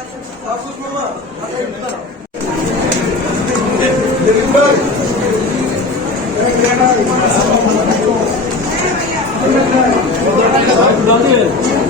افسوس مروان